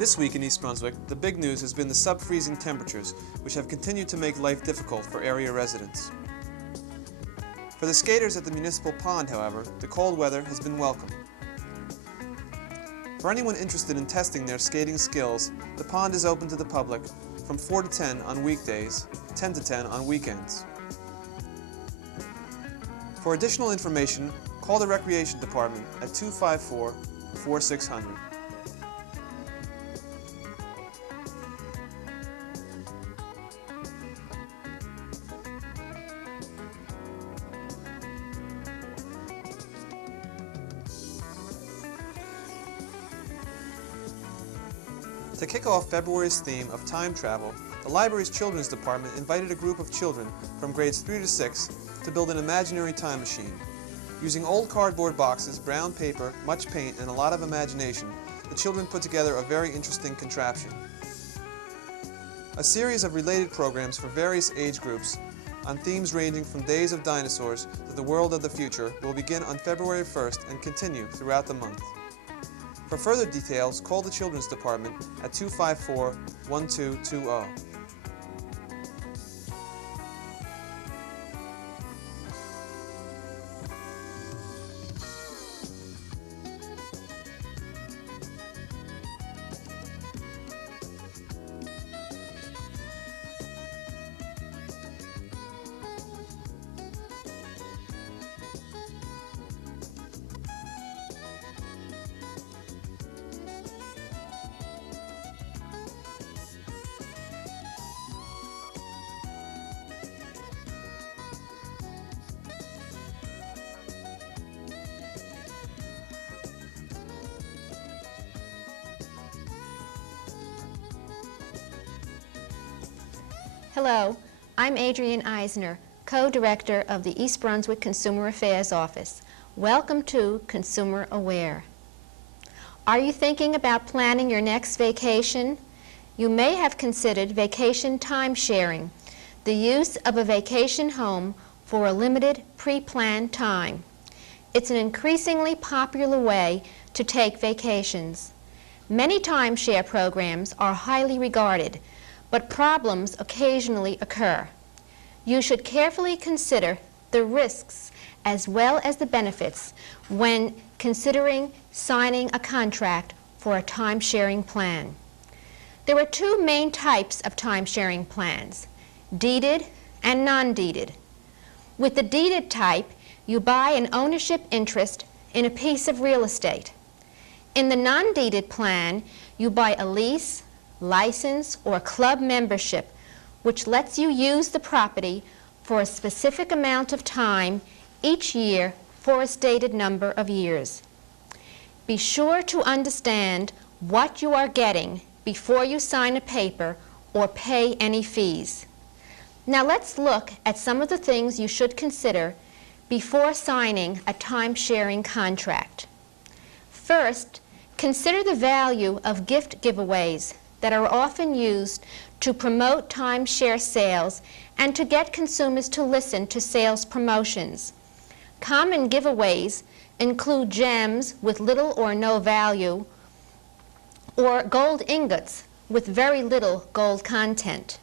This week in East Brunswick, the big news has been the sub-freezing temperatures, which have continued to make life difficult for area residents. For the skaters at the Municipal pond, however, the cold weather has been welcome. For anyone interested in testing their skating skills, the pond is open to the public from 4 to 10 on weekdays, 10 to 10 on weekends. For additional information, call the Recreation Department at 254-4600. To kick off February's theme of time travel, the library's Children's Department invited a group of children from grades 3 to 6 to build an imaginary time machine. Using old cardboard boxes, brown paper, much paint, and a lot of imagination, the children put together a very interesting contraption. A series of related programs for various age groups on themes ranging from days of dinosaurs to the world of the future will begin on February 1st and continue throughout the month. For further details, call the Children's Department at 254-1220. Hello, I'm Adrienne Eisner, co-director of the East Brunswick Consumer Affairs Office. Welcome to Consumer Aware. Are you thinking about planning your next vacation? You may have considered vacation time sharing, the use of a vacation home for a limited pre-planned time. It's an increasingly popular way to take vacations. Many timeshare programs are highly regarded, but problems occasionally occur. You should carefully consider the risks as well as the benefits when considering signing a contract for a time-sharing plan. There are two main types of time-sharing plans, deeded and non-deeded. With the deeded type, you buy an ownership interest in a piece of real estate. In the non-deeded plan, you buy a lease, license, or club membership, which lets you use the property for a specific amount of time each year for a stated number of years. Be sure to understand what you are getting before you sign a paper or pay any fees. Now let's look at some of the things you should consider before signing a time-sharing contract. First, consider the value of gift giveaways that are often used to promote timeshare sales and to get consumers to listen to sales promotions. Common giveaways include gems with little or no value or gold ingots with very little gold content.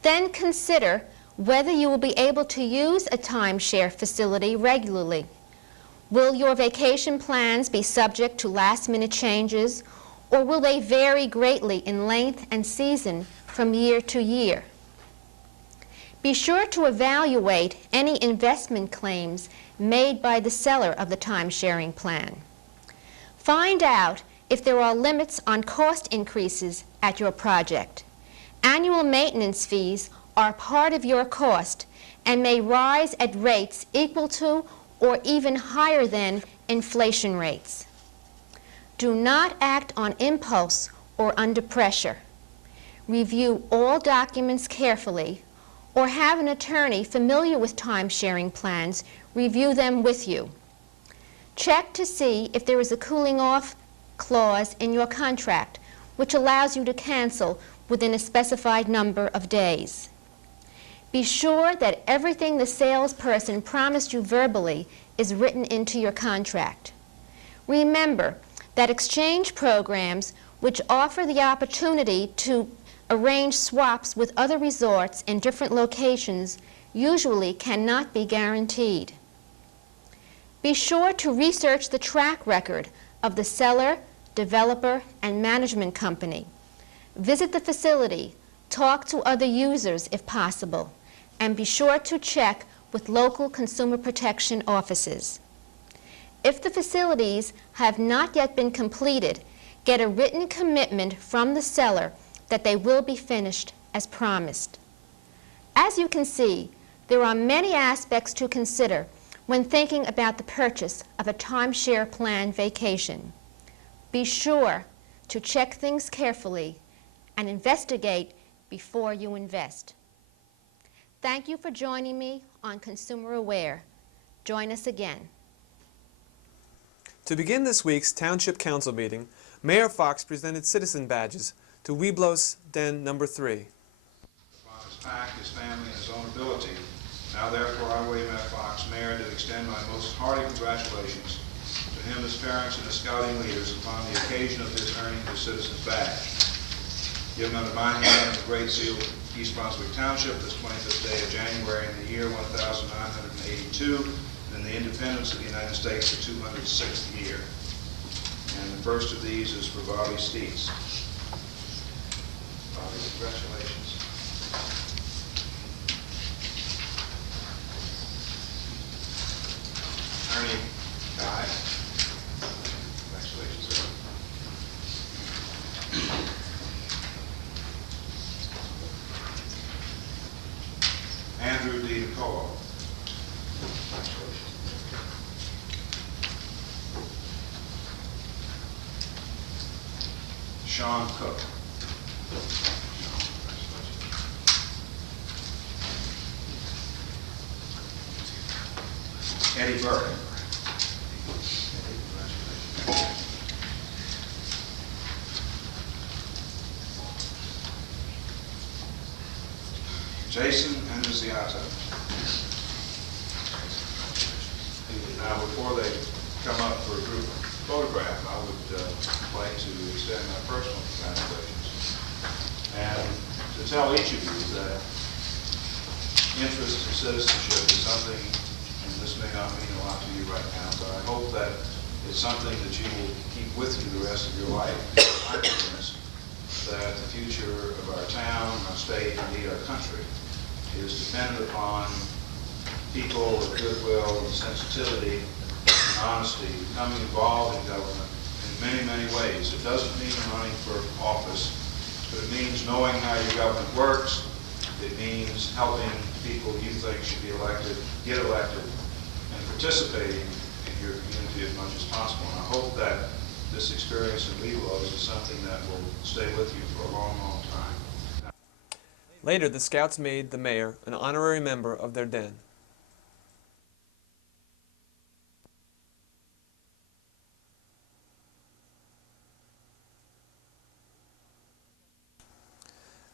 Then consider whether you will be able to use a timeshare facility regularly. Will your vacation plans be subject to last-minute changes, or will they vary greatly in length and season from year to year? Be sure to evaluate any investment claims made by the seller of the time-sharing plan. Find out if there are limits on cost increases at your project. Annual maintenance fees are part of your cost and may rise at rates equal to or even higher than inflation rates. Do not act on impulse or under pressure. Review all documents carefully or have an attorney familiar with time-sharing plans review them with you. Check to see if there is a cooling-off clause in your contract which allows you to cancel within a specified number of days. Be sure that everything the salesperson promised you verbally is written into your contract. Remember that exchange programs which offer the opportunity to arrange swaps with other resorts in different locations, usually cannot be guaranteed. Be sure to research the track record of the seller, developer, and management company. Visit the facility, talk to other users if possible, and be sure to check with local consumer protection offices. If the facilities have not yet been completed, get a written commitment from the seller that they will be finished as promised. As you can see, there are many aspects to consider when thinking about the purchase of a timeshare plan vacation. Be sure to check things carefully and investigate before you invest. Thank you for joining me on Consumer Aware. Join us again. To begin this week's Township Council meeting, Mayor Fox presented citizen badges to Webelos Den number 3. Upon his pack, his family, and his own ability, now therefore I, William F. Fox, Mayor, to extend my most hearty congratulations to him, his parents, and his scouting leaders upon the occasion of his earning his citizen's badge. Given under my hand the Great Seal of East Brunswick Township this 25th day of January in the year 1982, and the independence of the United States, the 206th year. And the first of these is for Bobby Steets. Bobby, congratulations. Attorney Guy, congratulations, sir. Andrew D. Nicole. Congratulations. Sean Cook. Eddie Burke. Jason Annunziata. Now, before they come up for a group photograph, I would like to extend my personal congratulations and to tell each of you that interest in citizenship is something, and this may not mean a lot to you right now, but I hope that it's something that you will keep with you the rest of your life. I'm convinced that the future of our town, our state, indeed our country, is dependent upon people with goodwill and sensitivity and honesty becoming involved in government in many, many ways. It doesn't mean running for office, but it means knowing how your government works. It means helping people you think should be elected, get elected, and participating in your community as much as possible. And I hope that this experience in Webelos is something that will stay with you for a long, long time. Later, the Scouts made the mayor an honorary member of their den.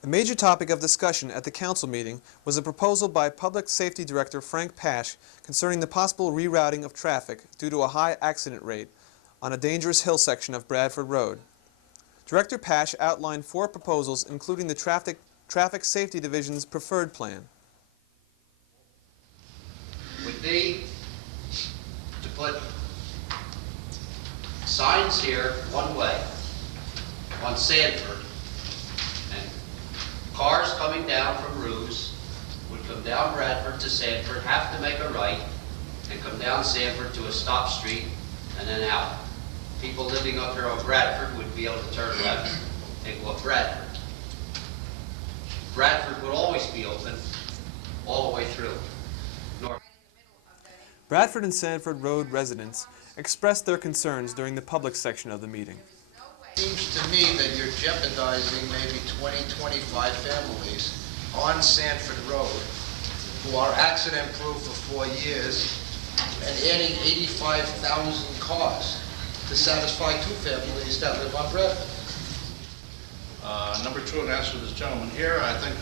A major topic of discussion at the council meeting was a proposal by Public Safety Director Frank Pash concerning the possible rerouting of traffic due to a high accident rate on a dangerous hill section of Bradford Road. Director Pash outlined 4 proposals, including the Traffic Safety Division's preferred plan. Would be to put signs here one way on Sanford, and cars coming down from Ruse would come down Bradford to Sanford, have to make a right, and come down Sanford to a stop street and then out. People living up here on Bradford would be able to turn left and go up Bradford. Bradford would always be open all the way through. North. Bradford and Sanford Road residents expressed their concerns during the public section of the meeting. It seems to me that you're jeopardizing maybe 20, 25 families on Sanford Road who are accident-proof for 4 years and adding 85,000 cars to satisfy 2 families that live on Bradford. Number 2, in answer to this gentleman here, I think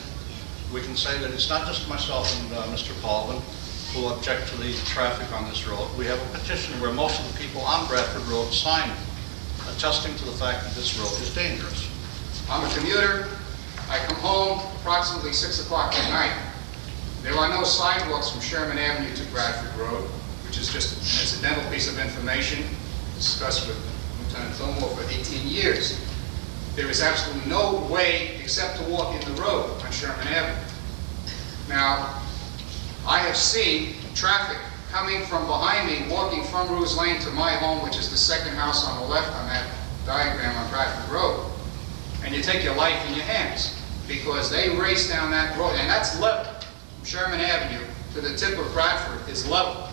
we can say that it's not just myself and Mr. Baldwin who object to the traffic on this road. We have a petition where most of the people on Bradford Road signed a attesting to the fact that this road is dangerous. I'm a commuter. I come home approximately 6 o'clock at night. There are no sidewalks from Sherman Avenue to Bradford Road, which is just an incidental piece of information discussed with Lieutenant Fillmore for 18 years. There is absolutely no way except to walk in the road on Sherman Avenue. Now, I have seen traffic coming from behind me, walking from Ruse Lane to my home, which is the second house on the left on that diagram on Bradford Road. And you take your life in your hands, because they race down that road, and that's level. From Sherman Avenue to the tip of Bradford is level,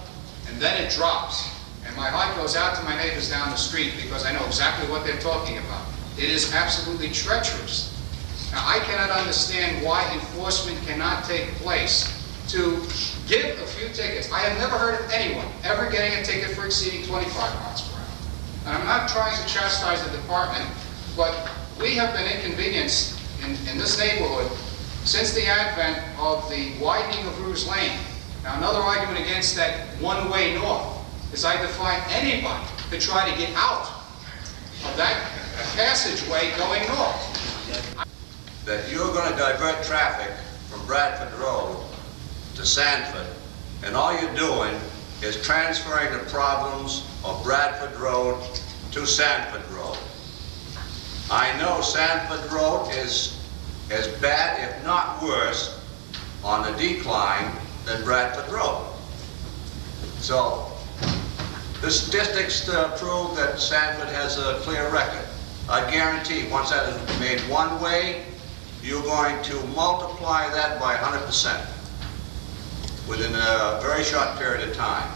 and then it drops. And my heart goes out to my neighbors down the street, because I know exactly what they're talking about. It is absolutely treacherous. Now, I cannot understand why enforcement cannot take place to give a few tickets. I have never heard of anyone ever getting a ticket for exceeding 25 miles per hour. And I'm not trying to chastise the department, but we have been inconvenienced in this neighborhood since the advent of the widening of Ruse Lane. Now, another argument against that one-way north is I defy anybody to try to get out of that passageway going north. That you're going to divert traffic from Bradford Road to Sanford, and all you're doing is transferring the problems of Bradford Road to Sanford Road. I know Sanford Road is as bad, if not worse, on the decline than Bradford Road. So, the statistics prove that Sanford has a clear record. I guarantee once that is made one way, you're going to multiply that by 100% within a very short period of time.